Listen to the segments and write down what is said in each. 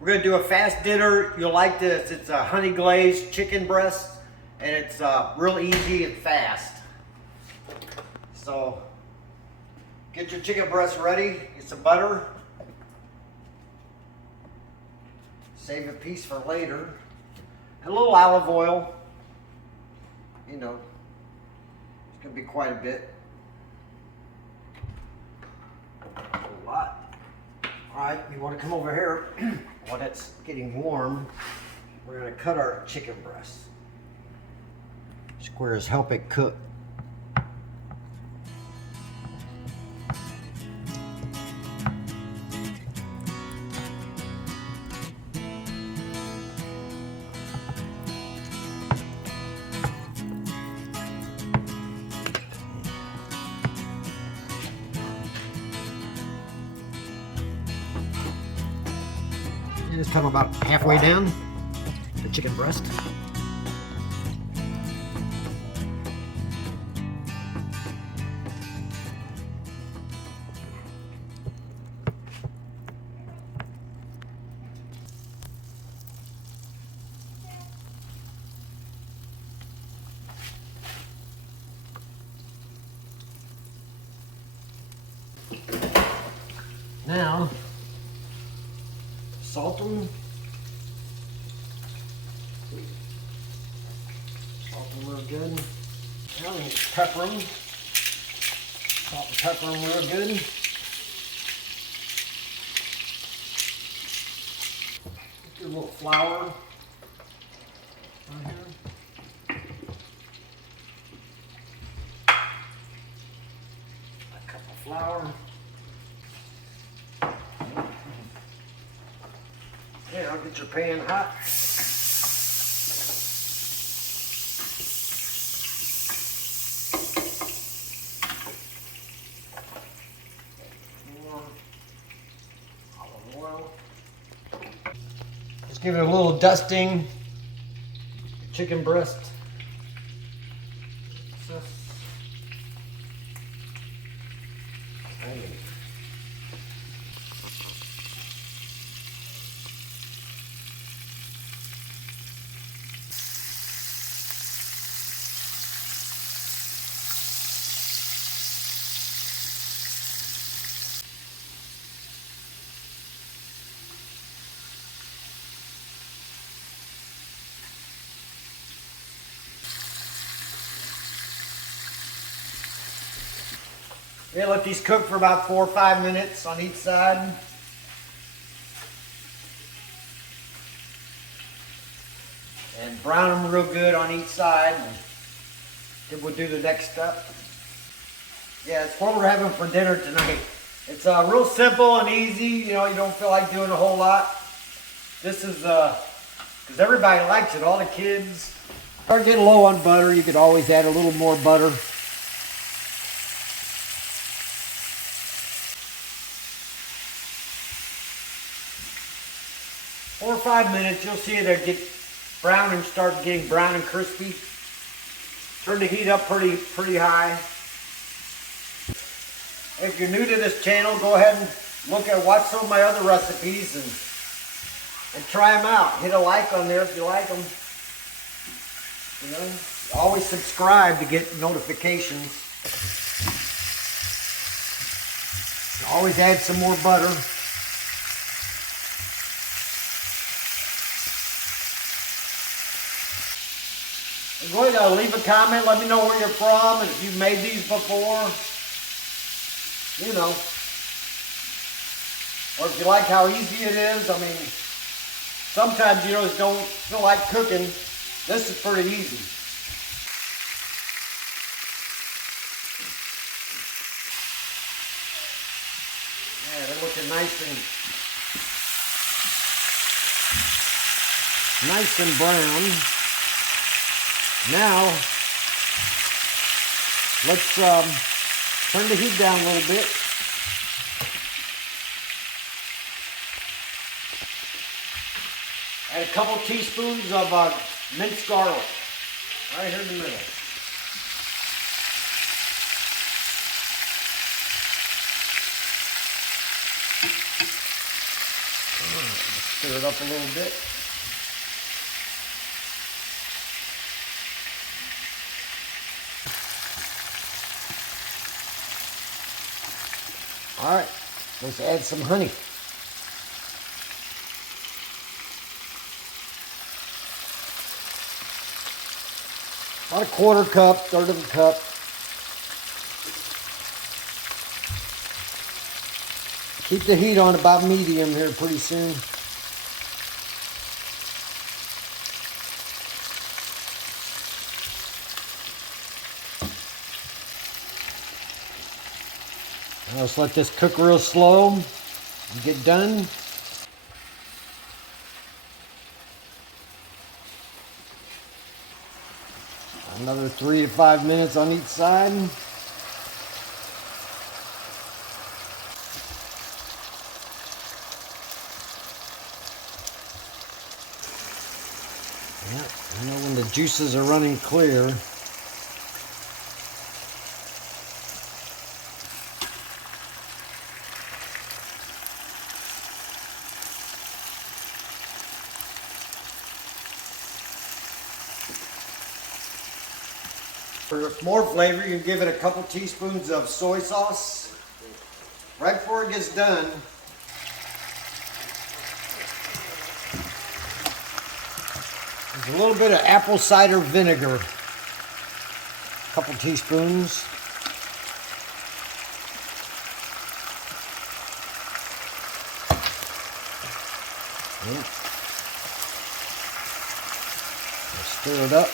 We're gonna do a fast dinner. You'll like this. It's a honey glazed chicken breast, and it's real easy and fast. So get your chicken breast ready. Get some butter. Save a piece for later. And a little olive oil. You know, it's gonna be quite a bit. A lot. All right, you want to come over here. While it's getting warm, we're gonna cut our chicken breast. Squares help it cook. And just cut them about halfway down the chicken breast. Now, salt them. Salt them real good. Now we pepper them. Salt and pepper them real good. Do a little flour right here. A cup of flour. Yeah, I'll get your pan hot. More olive oil. Just give it a little dusting. Chicken breast. Yeah, let these cook for about 4 or 5 minutes on each side. And brown them real good on each side. And then we'll do the next step. Yeah, it's what we're having for dinner tonight. It's real simple and easy. You know, you don't feel like doing a whole lot. This is, because everybody likes it, all the kids. Start getting low on butter. You could always add a little more butter. Four or 5 minutes, you'll see it get brown and start getting brown and crispy. Turn the heat up pretty high. If you're new to this channel, go ahead and watch some of my other recipes and try them out. Hit a like on there if you like them. You know, always subscribe to get notifications. Always add some more butter. Go ahead and leave a comment. Let me know where you're from and if you've made these before. You know. Or if you like how easy it is. I mean, sometimes you just don't feel like cooking. This is pretty easy. Yeah, they're looking nice and brown. Now, let's turn the heat down a little bit. Add a couple teaspoons of minced garlic right here in the middle. Stir it up a little bit. All right, let's add some honey. About a quarter cup, third of a cup. Keep the heat on about medium here pretty soon. Now let's let this cook real slow and get done. Another 3 to 5 minutes on each side. Yeah, I know when the juices are running clear. For more flavor, you can give it a couple teaspoons of soy sauce. Right before it gets done, there's a little bit of apple cider vinegar. A couple teaspoons. Yeah. Stir it up.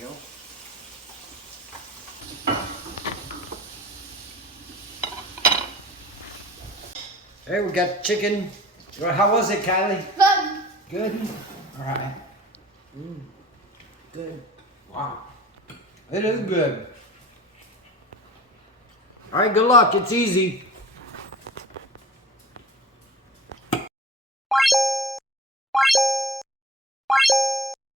Go. Hey, we got chicken. How was it, Kylie? Fun. Good? All right. Good. Wow. It is good. All right, good luck. It's easy.